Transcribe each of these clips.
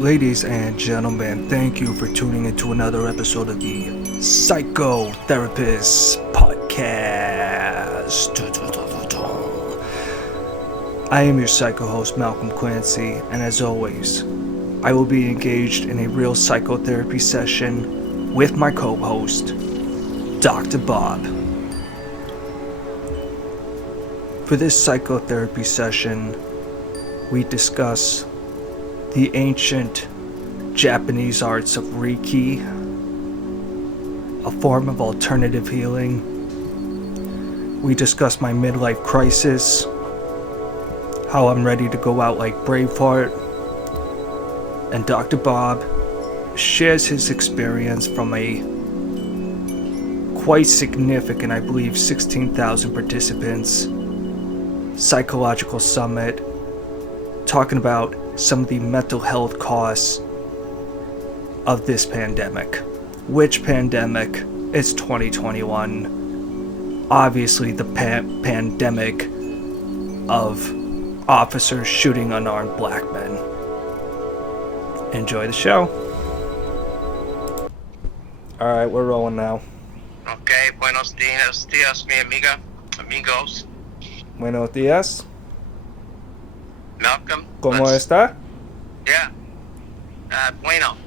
Ladies and gentlemen, thank you for tuning into another episode of the Psychotherapist Podcast. I am your psycho host, Malcolm Clancy, and as always, I will be engaged in a real psychotherapy session with my co-host, Dr. Bob. For this psychotherapy session, we discuss the ancient Japanese arts of Reiki, a form of alternative healing. We discuss my midlife crisis, how I'm ready to go out like Braveheart, and Dr. Bob shares his experience from a quite significant, I believe 16,000 participants, psychological summit, talking about some of the mental health costs of this pandemic. Which pandemic? It's 2021. Obviously the pandemic of officers shooting unarmed black men. Enjoy the show. Alright, we're rolling now. Okay, buenos dias, mi amiga, amigos. Buenos dias. Malcolm. ¿Cómo está? Yeah. Bueno.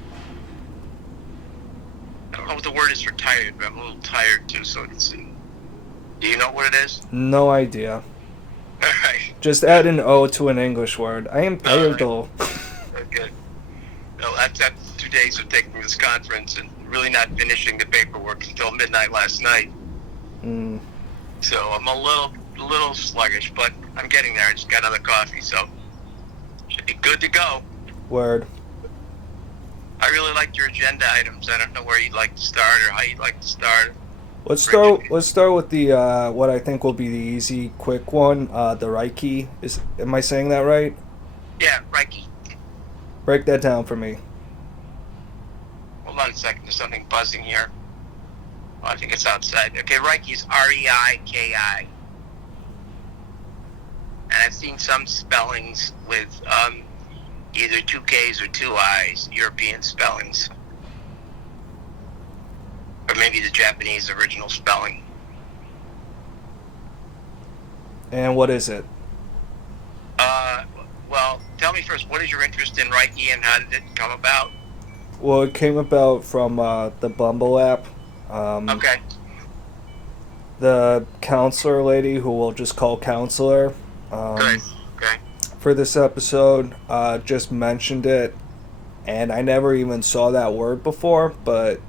I don't know what the word is for tired, but I'm a little tired too, so it's... Do you know what it is? No idea. Alright. Just add an O to an English word. I am tired though. Okay. No, that's 2 days of taking this conference and really not finishing the paperwork until midnight last night. So I'm a little sluggish, but I'm getting there. I just got another coffee, so should be good to go. Word. I really liked your agenda items. I don't know where you'd like to start or how you'd like to start. Let's start with the what I think will be the easy, quick one. The Reiki. Am I saying that right? Yeah, Reiki. Break that down for me. Hold on a second. There's something buzzing here. Oh, I think it's outside. Okay, Reiki is R-E-I-K-I. And I've seen some spellings with either 2 Ks or 2 Is, European spellings. Or maybe the Japanese original spelling. And what is it? Well, tell me first, what is your interest in Reiki and how did it come about? Well, it came about from the Bumble app. Okay. The counselor lady, who we'll just call counselor, Good. Okay. for this episode, just mentioned it, and I never even saw that word before, but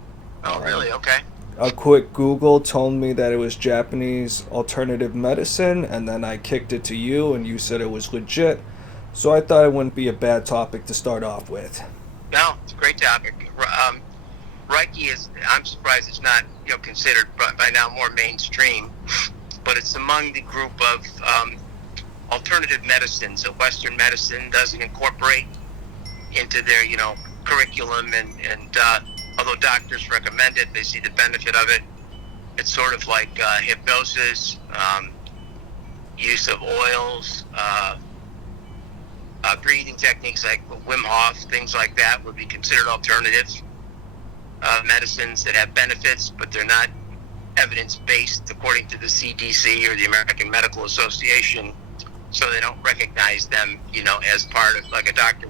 Oh, really? Okay. a quick Google told me that it was Japanese alternative medicine, and then I kicked it to you, and you said it was legit, so I thought it wouldn't be a bad topic to start off with. No, it's a great topic. Reiki is, I'm surprised it's not, considered by now more mainstream, but it's among the group of alternative medicine. So Western medicine doesn't incorporate into their, curriculum, and although doctors recommend it, they see the benefit of it. It's sort of like hypnosis, use of oils, breathing techniques like Wim Hof, things like that would be considered alternatives. Medicines that have benefits, but they're not evidence-based according to the CDC or the American Medical Association, so they don't recognize them, as part of, like a doctor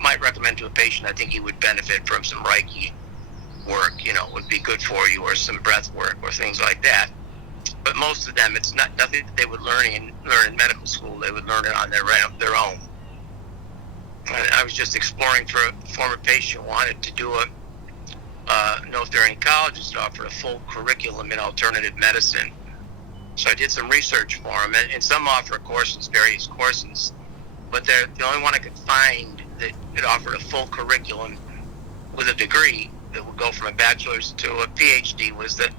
might recommend to a patient, I think you would benefit from some Reiki work, would be good for you, or some breath work or things like that. But most of them, it's nothing that they would learn in medical school. They would learn it on their own. And I was just exploring for a former patient who wanted to know if there are any colleges that offer a full curriculum in alternative medicine. So I did some research for him, and some offer various courses, but they're the only one I could find that offered a full curriculum with a degree that would go from a bachelor's to a PhD was the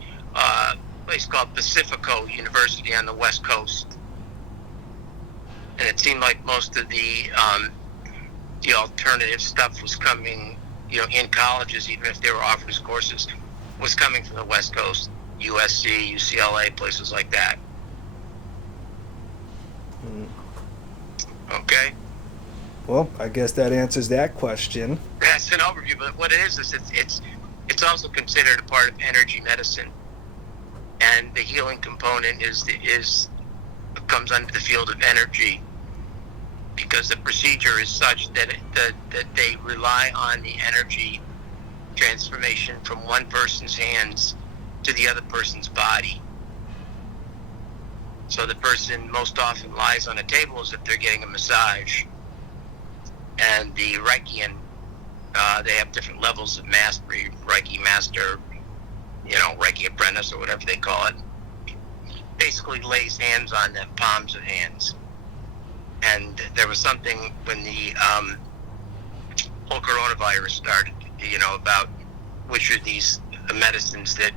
place called Pacifico University on the West Coast. And it seemed like most of the alternative stuff was coming, in colleges, even if they were offered as courses, was coming from the West Coast, USC, UCLA, places like that. Okay. Well, I guess that answers that question. That's an overview, but what it is it's also considered a part of energy medicine, and the healing component is comes under the field of energy, because the procedure is such that that they rely on the energy transformation from one person's hands to the other person's body. So the person most often lies on a table as if they're getting a massage. And the Reikian, they have different levels of mastery. Reiki master, Reiki apprentice, or whatever they call it, basically lays hands on them, palms of hands. And there was something when the whole coronavirus started, about which are these medicines that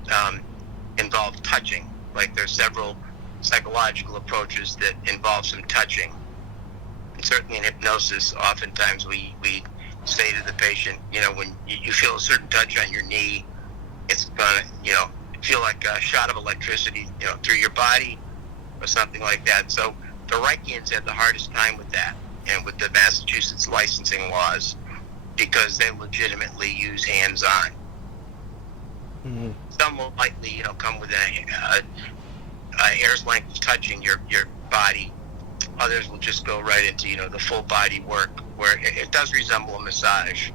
involve touching. Like there's several psychological approaches that involve some touching. And certainly in hypnosis, oftentimes we say to the patient, when you feel a certain touch on your knee, it's going to, feel like a shot of electricity, through your body or something like that. So the Reikians had the hardest time with that and with the Massachusetts licensing laws, because they legitimately use hands-on. Mm-hmm. Some will likely, come with a hair's length of touching your body. Others will just go right into, the full body work, where it does resemble a massage.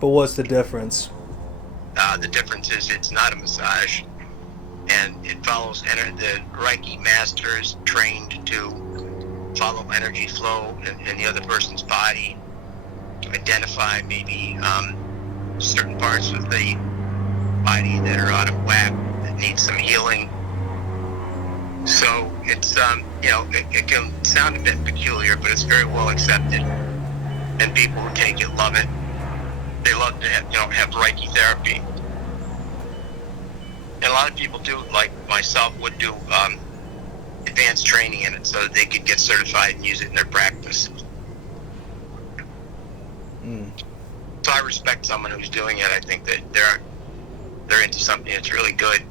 But what's the difference? The difference is it's not a massage, and it follows the Reiki master is trained to follow energy flow in the other person's body, to identify maybe certain parts of the body that are out of whack, that need some healing. So it's it can sound a bit peculiar, but it's very well accepted, and people who take it love it. They love to have Reiki therapy. And a lot of people do, like myself, would do advanced training in it so that they could get certified and use it in their practice. So I respect someone who's doing it. I think that they're into something that's really good.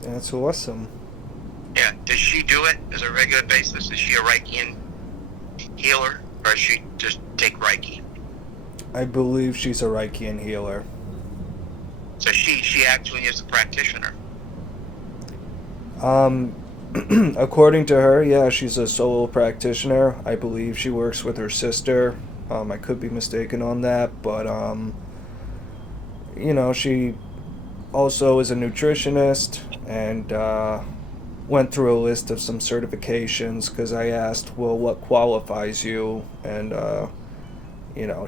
That's awesome. Yeah. Does she do it as a regular basis? Is she a Reikian healer, or does she just take Reiki? I believe she's a Reikian healer. So she actually is a practitioner. According to her, yeah, she's a solo practitioner. I believe she works with her sister. I could be mistaken on that, but she also is a nutritionist, and went through a list of some certifications, because I asked, well, what qualifies you? And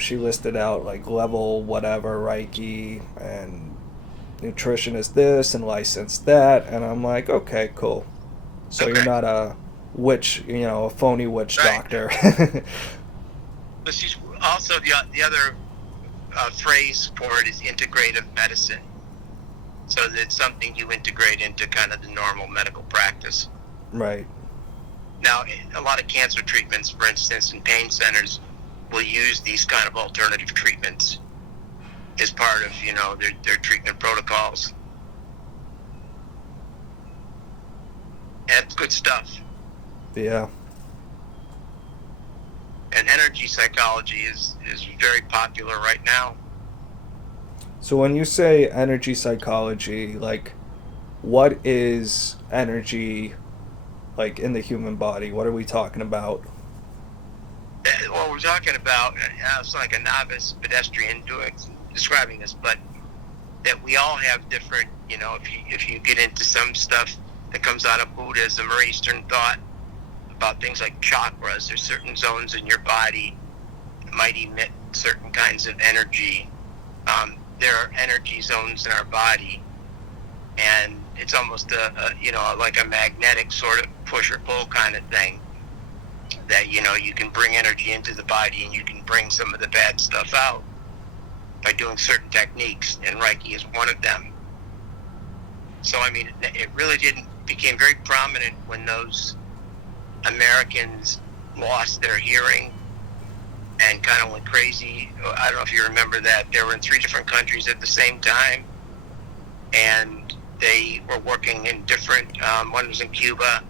she listed out like level whatever Reiki and nutritionist this and licensed that, and I'm like, okay, cool. So okay. You're not a witch, a phony witch doctor. But she's also the other phrase for it is integrative medicine. So that it's something you integrate into kind of the normal medical practice. Right. Now, a lot of cancer treatments, for instance, in pain centers, will use these kind of alternative treatments as part of, their treatment protocols. And it's good stuff. Yeah. And energy psychology is very popular right now. So when you say energy psychology, like, what is energy, like, in the human body? What are we talking about? Well, we're talking about, it's like a novice pedestrian describing this, but that we all have different, if you get into some stuff that comes out of Buddhism or Eastern thought about things like chakras, there's certain zones in your body that might emit certain kinds of energy. There are energy zones in our body, and it's almost like a magnetic sort of push or pull kind of thing, that you can bring energy into the body and you can bring some of the bad stuff out by doing certain techniques, and Reiki is one of them. So it really became very prominent when those Americans lost their hearing and kind of went crazy. I don't know if you remember that. They were in 3 different countries at the same time, and they were working in different, one was in Cuba.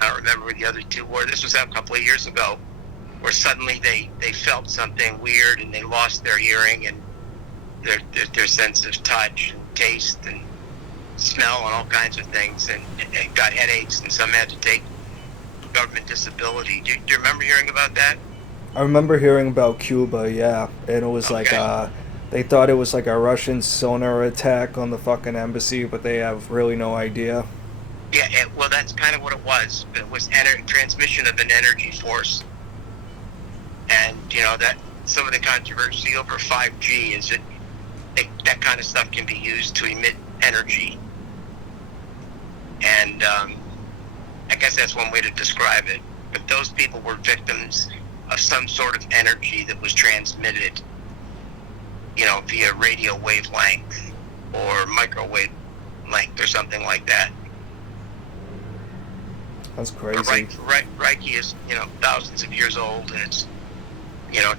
I don't remember where the other 2 were. This was a couple of years ago. where suddenly they felt something weird and they lost their hearing and their sense of touch and taste and smell and all kinds of things, and got headaches, and some had to take government disability. Do you remember hearing about that? I remember hearing about Cuba, yeah, and it was like Okay. they thought it was like a Russian sonar attack on the fucking embassy, but they have really no idea. Yeah, well, that's kind of what it was. It was transmission of an energy force, and that some of the controversy over 5G is that that kind of stuff can be used to emit energy, and I guess that's one way to describe it. But those people were victims of some sort of energy that was transmitted, via radio wavelength or microwave length or something like that. That's But crazy. Reiki is, thousands of years old, and it's,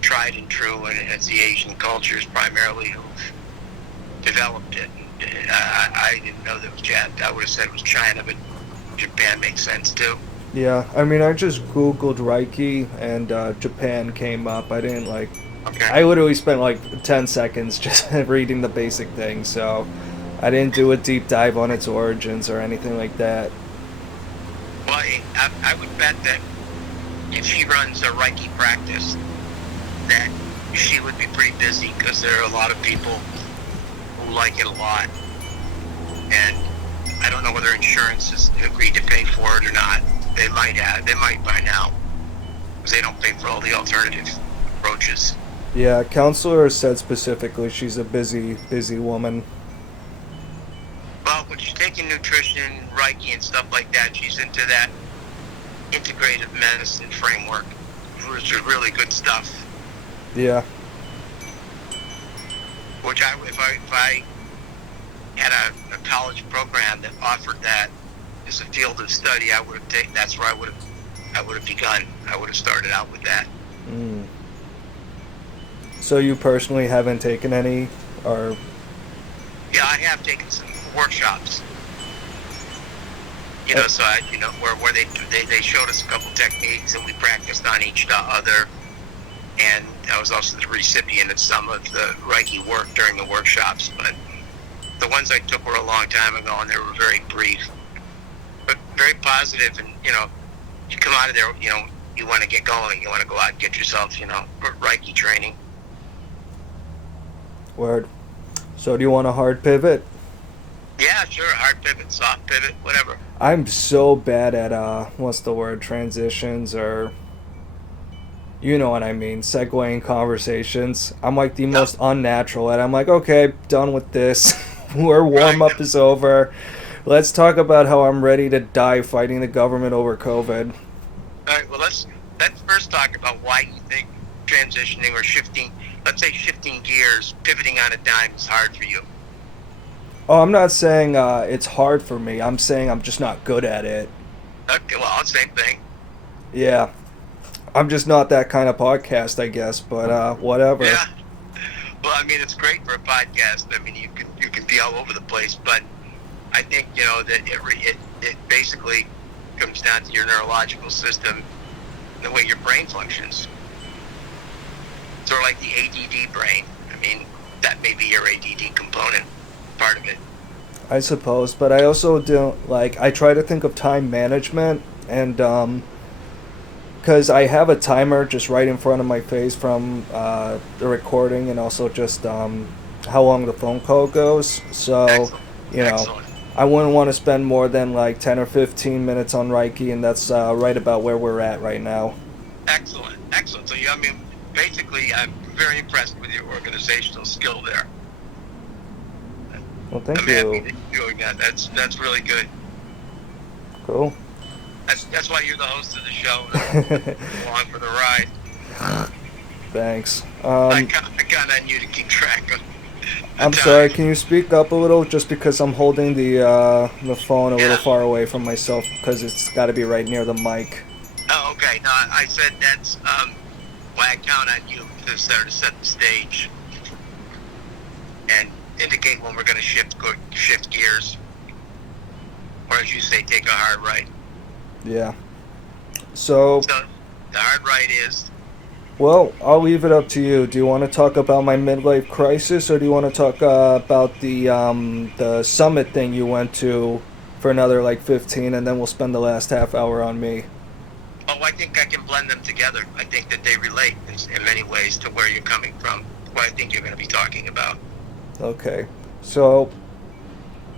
tried and true, and it's the Asian cultures primarily who've developed it. I didn't know that it was Japan. I would have said it was China, but Japan makes sense too. Yeah, I mean, I just Googled Reiki and Japan came up. I didn't like. Okay. I literally spent like 10 seconds just reading the basic things, so I didn't do a deep dive on its origins or anything like that. Well, I would bet that if she runs a Reiki practice, that she would be pretty busy, because there are a lot of people who like it a lot. And I don't know whether insurance has agreed to pay for it or not. They might have. They might by now, because they don't pay for all the alternative approaches. Yeah, counselor said specifically she's a busy woman. Well, when she's taking nutrition, Reiki, and stuff like that, she's into that integrative medicine framework, which is really good stuff. Yeah, Which if I had a college program that offered that as a field of study, I would have taken. That's where I would have begun. I would have started out with that. mm. So you personally haven't taken any, or Yeah, I have taken some workshops. So where they showed us a couple techniques, and we practiced on each other. And I was also the recipient of some of the Reiki work during the workshops, but the ones I took were a long time ago, and they were very brief, but very positive. And you come out of there, you want to get going. You want to go out and get yourself, Reiki training. word. So do you want a hard pivot? Yeah, sure. Hard pivot, soft pivot, whatever. I'm so bad at what's the word, transitions, or you know what I mean, segueing conversations. I'm like the No, most unnatural at. I'm like, okay, done with this. Our warm right. up is over. Let's talk about how I'm ready to die fighting the government over COVID. All right. Well, let's first talk about why you think transitioning or shifting, let's say shifting gears, pivoting on a dime, is hard for you. Oh, I'm not saying it's hard for me. I'm saying I'm just not good at it. Okay. Well, same thing. Yeah, I'm just not that kind of podcast, I guess. But whatever. Yeah. Well, I mean, it's great for a podcast. I mean, you can be all over the place, but I think that it basically comes down to your neurological system, the way your brain functions. Sort of like the ADD brain. I mean, that may be your ADD component, part of it. I suppose, but I also don't like. I try to think of time management, and because I have a timer just right in front of my face from the recording, and also just how long the phone call goes. So, Excellent. you know, Excellent. I wouldn't want to spend more than like 10 or 15 minutes on Reiki, and that's right about where we're at right now. Excellent. Excellent. So, I mean, basically, I'm very impressed with your organizational skill there. Well, thank I'm happy you. that you're doing that. That's really good. Cool. That's why you're the host of the show, and I'm along for the ride. Thanks. I count on you to keep track of the I'm time. sorry. Can you speak up a little? Just because I'm holding the phone a little Yeah. far away from myself, because it's got to be right near the mic. Oh, okay. No, I said that's why I count on you to start to set the stage and indicate when we're going to shift gears, or as you say, take a hard right. Yeah. So So the hard right is Well, I'll leave it up to you. Do you want to talk about my midlife crisis, or do you want to talk about the summit thing you went to for another like 15, and then we'll spend the last half hour on me? Oh, I think I can blend them together. I think that they relate in many ways to where you're coming from, what I think you're going to be talking about. Okay. So,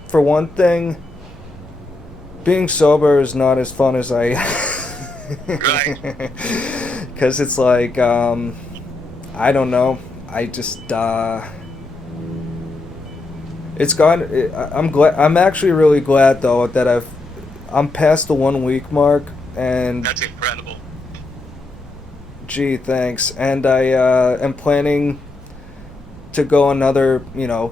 for one thing, being sober is not as fun as I. Right. Because it's like, I don't know. I just, it's gone. I'm glad. I'm actually really glad though that I'm past the 1 week mark, and That's incredible. gee, thanks. And I am planning to go another,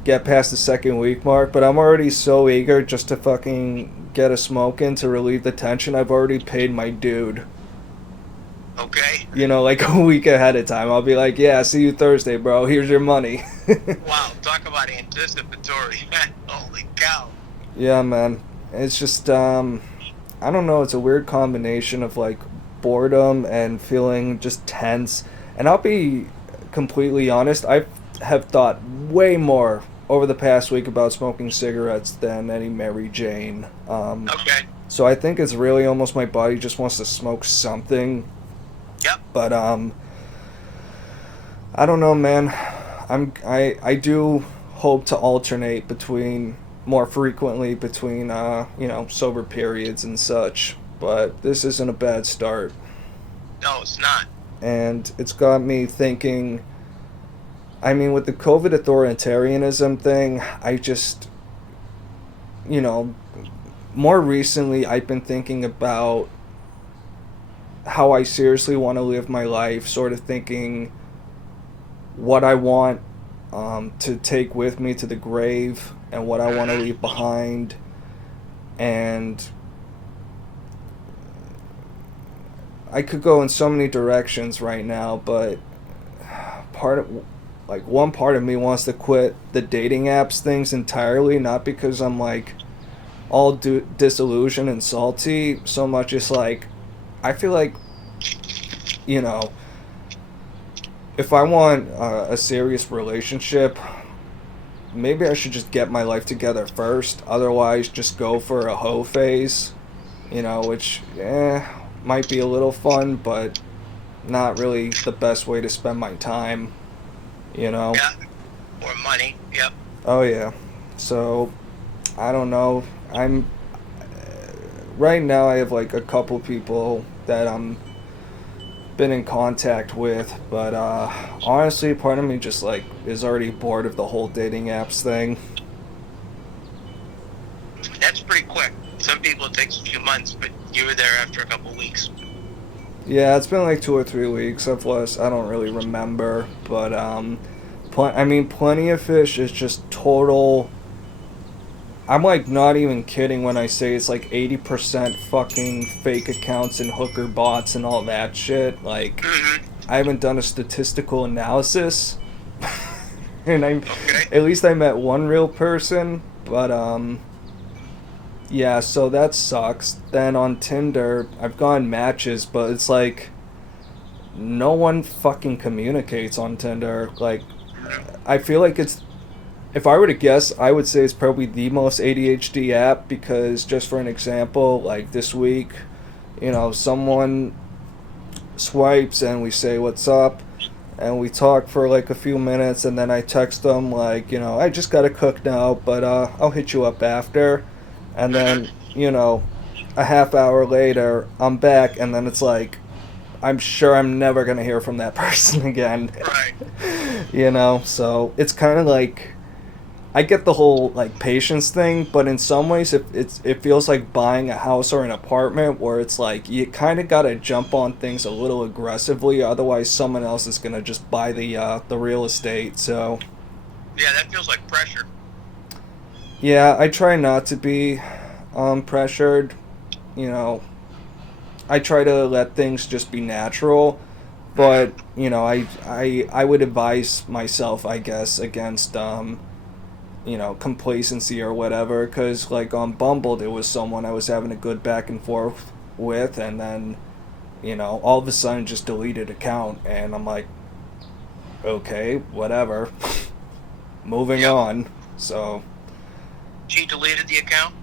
get past the second week mark. But I'm already so eager just to fucking get a smoke in to relieve the tension. I've already paid my dude. Okay. Like a week ahead of time. I'll be like, yeah, see you Thursday, bro. Here's your money. Wow. Talk about anticipatory. Holy cow. Yeah, man. It's just, I don't know. It's a weird combination of like boredom and feeling just tense. And I'll be completely honest, I have thought way more over the past week about smoking cigarettes than any Mary Jane. Okay. So I think it's really almost my body just wants to smoke something. Yep. But I don't know, man. I do hope to alternate between more frequently between sober periods and such. But this isn't a bad start, No, it's not. and it's got me thinking. I mean, with the COVID authoritarianism thing, I just, you know, more recently I've been thinking about how I seriously want to live my life, sort of thinking what I want to take with me to the grave and what I want to Mm-hmm. leave behind. And I could go in so many directions right now, but part of like one part of me wants to quit the dating apps things entirely, not because I'm like all disillusioned and salty so much as like I feel like, you know, if I want a serious relationship, maybe I should just get my life together first. Otherwise, just go for a hoe phase, which might be a little fun, but not really the best way to spend my time, you know? Yeah. Or money. Yep. Oh, yeah. So, I don't know. Right now, I have like a couple people that I'm been in contact with, but honestly, part of me just like is already bored of the whole dating apps thing. That's pretty quick. Some people it takes a few months, but you were there after a couple of weeks. Yeah, it's been like 2 or 3 weeks. I've lost. I don't really remember, but I mean, Plenty of Fish is just total. I'm like not even kidding when I say it's like 80% fucking fake accounts and hooker bots and all that shit. Like, Mm-hmm. I haven't done a statistical analysis, and I, Okay. at least I met one real person, but yeah, so that sucks. Then on Tinder, I've gotten matches, but it's like no one fucking communicates on Tinder. Like, I feel like it's, if I were to guess, I would say it's probably the most ADHD app because, just for an example, like this week, someone swipes and we say, "What's up?" And we talk for like a few minutes, and then I text them, like, "I just gotta cook now, but I'll hit you up after." And then, Mm-hmm. a half hour later, I'm back, and then it's like, I'm sure I'm never gonna hear from that person again. Right. So it's kind of like I get the whole like patience thing, but in some ways it feels like buying a house or an apartment where it's like you kind of gotta jump on things a little aggressively, otherwise someone else is gonna just buy the real estate. So Yeah, that feels like pressure. yeah, I try not to be pressured. You know, I try to let things just be natural, but Mm-hmm. I would advise myself, I guess, against complacency or whatever, because like on Bumble there was someone I was having a good back and forth with, and then all of a sudden just deleted account, and I'm like, okay, whatever. Moving Yep. on. So, She deleted the account?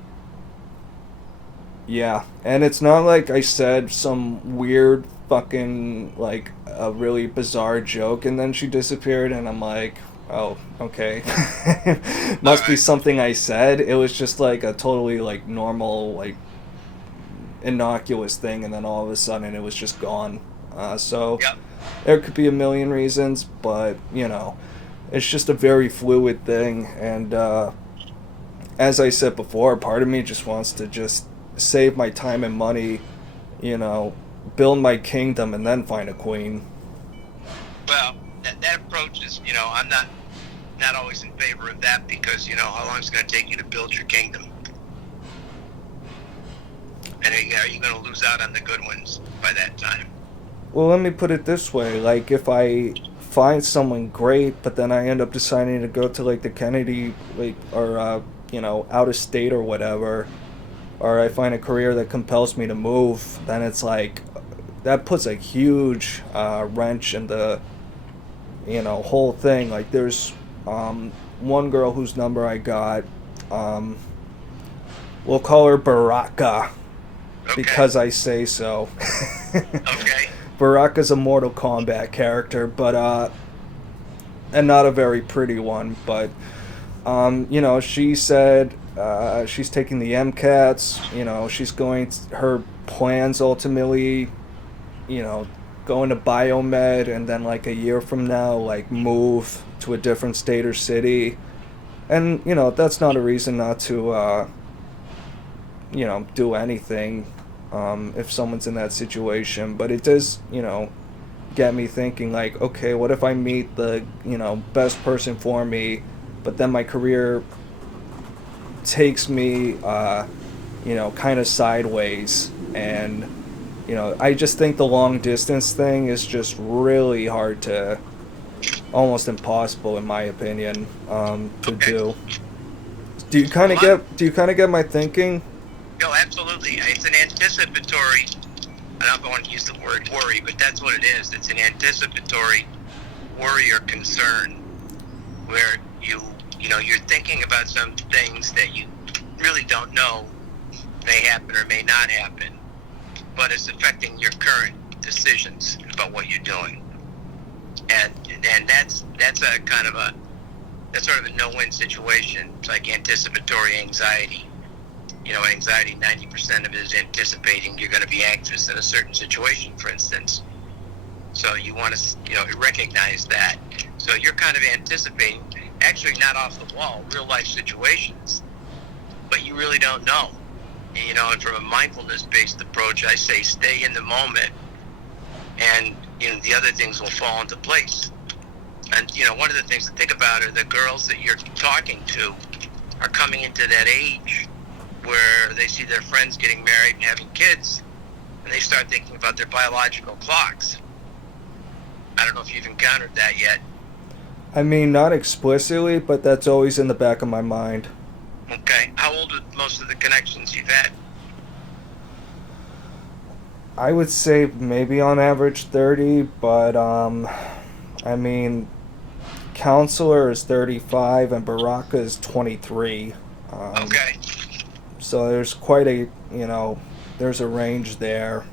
yeah. And it's not like I said some weird fucking, like, a really bizarre joke and then she disappeared, and I'm like, oh, okay. All Must be right. something I said. It was just like a totally, like, normal, like, innocuous thing, and then all of a sudden it was just gone. So, Yep. there could be a million reasons, but, it's just a very fluid thing, and, as I said before, part of me just wants to just save my time and money, you know, build my kingdom, and then find a queen. Well, that approach is, I'm not always in favor of that because, how long is it going to take you to build your kingdom? And are you going to lose out on the good ones by that time? Well, let me put it this way: like, if I find someone great, but then I end up deciding to go to like the Kennedy, like, or out of state or whatever, or I find a career that compels me to move, then it's like that puts a huge wrench in the whole thing. Like, there's one girl whose number I got. Um, we'll call her Baraka Okay. because I say so. Okay. Baraka's a Mortal Kombat character, but and not a very pretty one. But she said she's taking the MCATs. She's her plans ultimately, you know, go into biomed, and then like a year from now, like move to a different state or city. And that's not a reason not to do anything if someone's in that situation. But it does, get me thinking, like, okay, what if I meet the best person for me, but then my career takes me kind of sideways. And I just think the long distance thing is just really hard to, almost impossible in my opinion, to Okay. do. Do you kind of get my thinking? No, absolutely. It's an anticipatory. I don't want to use the word worry, but that's what it is. It's an anticipatory worry or concern where you're thinking about some things that you really don't know may happen or may not happen, but it's affecting your current decisions about what you're doing. And that's a kind of that's sort of a no-win situation. It's like anticipatory anxiety. Anxiety, 90% of it is anticipating you're going to be anxious in a certain situation, for instance. So you want to, recognize that. So you're kind of anticipating, actually not off the wall, real life situations, but you really don't know. And from a mindfulness-based approach, I say stay in the moment, and the other things will fall into place. And one of the things to think about are the girls that you're talking to are coming into that age where they see their friends getting married and having kids, and they start thinking about their biological clocks. I don't know if you've encountered that yet. I mean, not explicitly, but that's always in the back of my mind. Okay. How old are most of the connections you've had? I would say maybe on average 30, but I mean, Counselor is 35 and Baraka is 23. Okay. So there's quite a, there's a range there.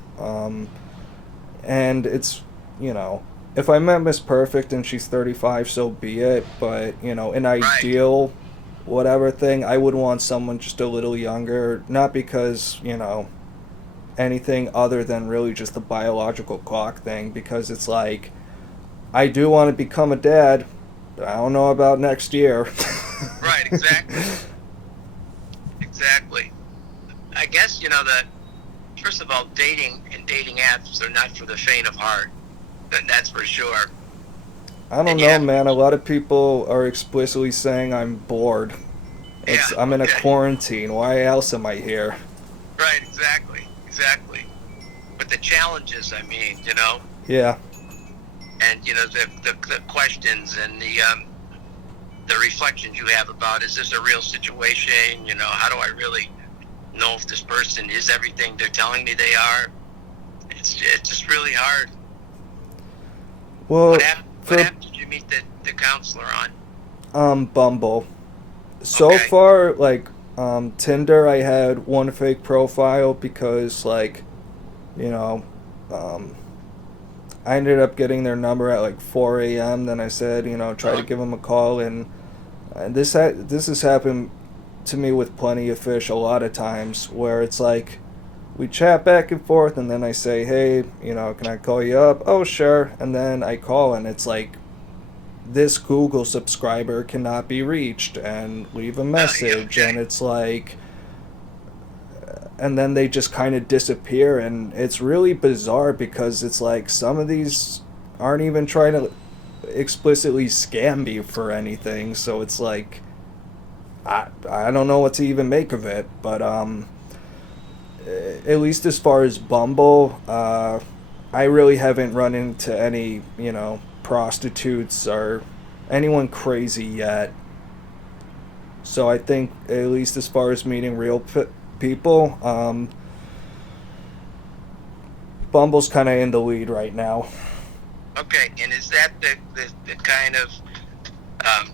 And it's, if I met Miss Perfect and she's 35, so be it. But, an Right. ideal whatever thing, I would want someone just a little younger. Not because, anything other than really just the biological clock thing. Because it's like, I do want to become a dad, but I don't know about next year. Right. Exactly. Exactly. I guess, that, first of all, dating and dating apps are not for the faint of heart. That's for sure. I don't And you know, have, man. A lot of people are explicitly saying I'm bored. yeah, I'm in a okay. quarantine. Why else am I here? Right, exactly. Exactly. But the challenges, I mean, Yeah. and, the questions and the reflections you have about, is this a real situation? How do I really know if this person is everything they're telling me they are? It's it's just really hard. Well, What for app did you meet the counselor on? Bumble. So Okay. far, like Tinder, I had one fake profile because like you know, um, I ended up getting their number at like 4 a.m. Then I said, try to Uh-huh. give them a call, and this has happened to me with plenty of fish a lot of times where it's like we chat back and forth, and then I say, hey, can I call you up? Oh, sure. And then I call, and it's like this Google subscriber cannot be reached, and leave a Yeah, message, and okay. it's like, and then they just kind of disappear, and it's really bizarre because it's like some of these aren't even trying to explicitly scam me for anything, so it's like I don't know what to even make of it, but at least as far as Bumble, I really haven't run into any, prostitutes or anyone crazy yet. So I think at least as far as meeting real people, Bumble's kind of in the lead right now. Okay. And is that the kind of um,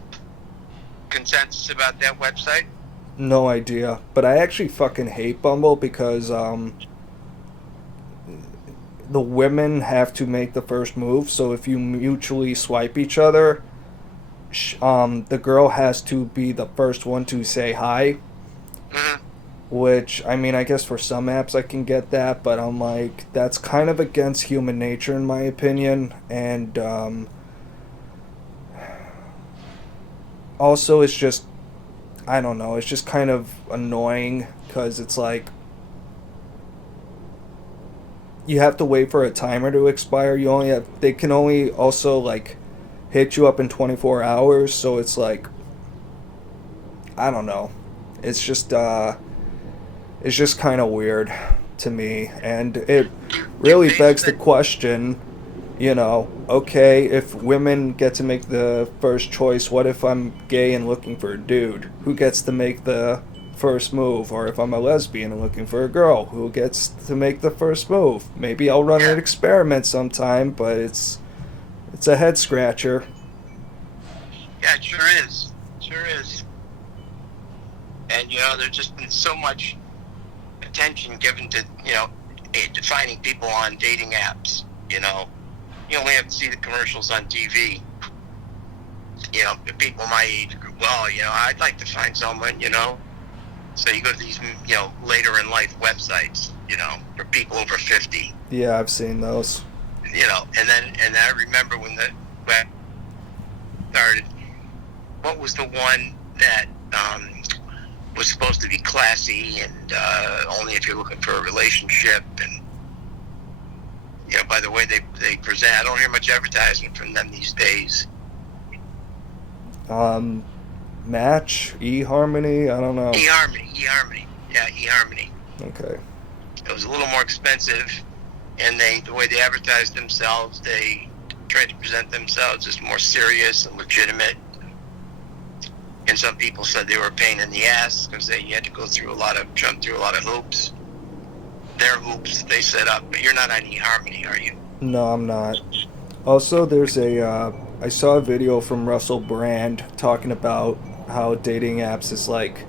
consensus about that website? No idea, but I actually fucking hate Bumble because the women have to make the first move. So if you mutually swipe each other, the girl has to be the first one to say hi. Mm-hmm. Which, I mean, I guess for some apps I can get that, but I'm like, that's kind of against human nature in my opinion. And also, it's just, I don't know, it's just kind of annoying because it's like you have to wait for a timer to expire. They can only also like hit you up in 24 hours, so it's like, I don't know. It's just, it's just kind of weird to me, and it You really base begs the that. question, okay, if women get to make the first choice, what if I'm gay and looking for a dude? Who gets to make the first move? Or if I'm a lesbian and looking for a girl, who gets to make the first move? Maybe I'll run an Yeah. experiment sometime, but it's a head scratcher. Yeah, it sure is. Sure is. And there's just been so much attention given to defining people on dating apps. You only have to see the commercials on TV. People my age, well, I'd like to find someone. So you go to these, later in life websites, for people over 50. Yeah, I've seen those. And I remember when the web started. What was the one that was supposed to be classy and only if you're looking for a relationship? And by the way they present, I don't hear much advertisement from them these days. Um, Match, eHarmony, I don't know. eHarmony, yeah, eHarmony. Okay. It was a little more expensive, and the way they advertised themselves, they tried to present themselves as more serious and legitimate. And some people said they were a pain in the ass because you had to jump through a lot of hoops. Their hoops they set up, but you're not on eHarmony, are you? No, I'm not. Also, I saw a video from Russell Brand talking about how dating apps is like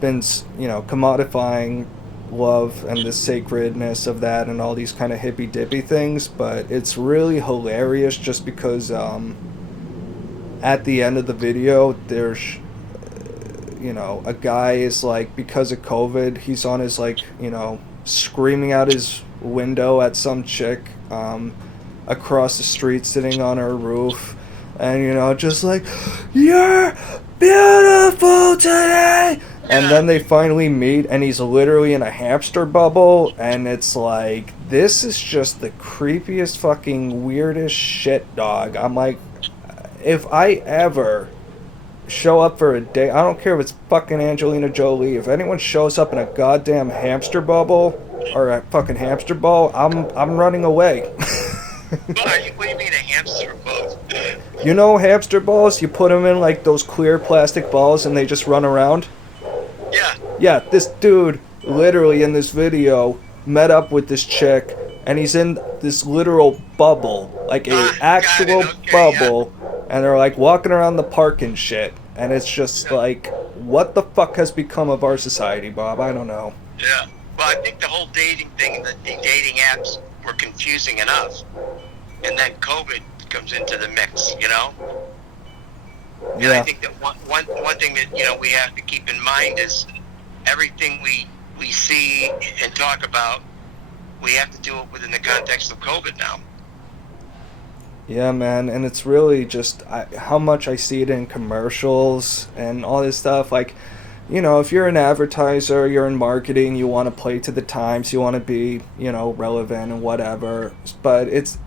been, commodifying love and the sacredness of that and all these kind of hippy dippy things, but it's really hilarious just because at the end of the video there's a guy is like, because of COVID, he's on his like, screaming out his window at some chick across the street sitting on her roof, and just like, you're beautiful today. And Yeah. then they finally meet, and he's literally in a hamster bubble, and it's like, this is just the creepiest fucking weirdest shit, dog. I'm like, if I ever show up for a date, I don't care if it's fucking Angelina Jolie. If anyone shows up in a goddamn hamster bubble or a fucking hamster ball, I'm running away. What do you mean a hamster ball? You know hamster balls? You put them in like those clear plastic balls and they just run around? Yeah. Yeah, this dude literally in this video met up with this chick, and he's in this literal bubble, like a Got it. actual Okay, yeah. bubble, and they're like walking around the park and shit, and it's just Yeah. like, what the fuck has become of our society, Bob? I don't know. Yeah. Well, I think the whole dating thing and the dating apps were confusing enough, and then COVID comes into the mix, you know. And I Yeah. think that one thing that we have to keep in mind is everything we see and talk about, we have to do it within the context of COVID now. Yeah, man, and it's really just how much I see it in commercials and all this stuff. Like, if you're an advertiser, you're in marketing, you want to play to the times, you want to be, relevant and whatever. But it's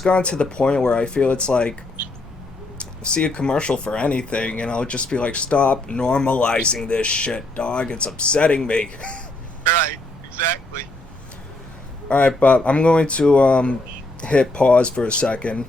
gone to the point where I feel it's like, see a commercial for anything, and I'll just be like, stop normalizing this shit, dog. It's upsetting me. Right. Exactly. All right, Bob, I'm going to hit pause for a second.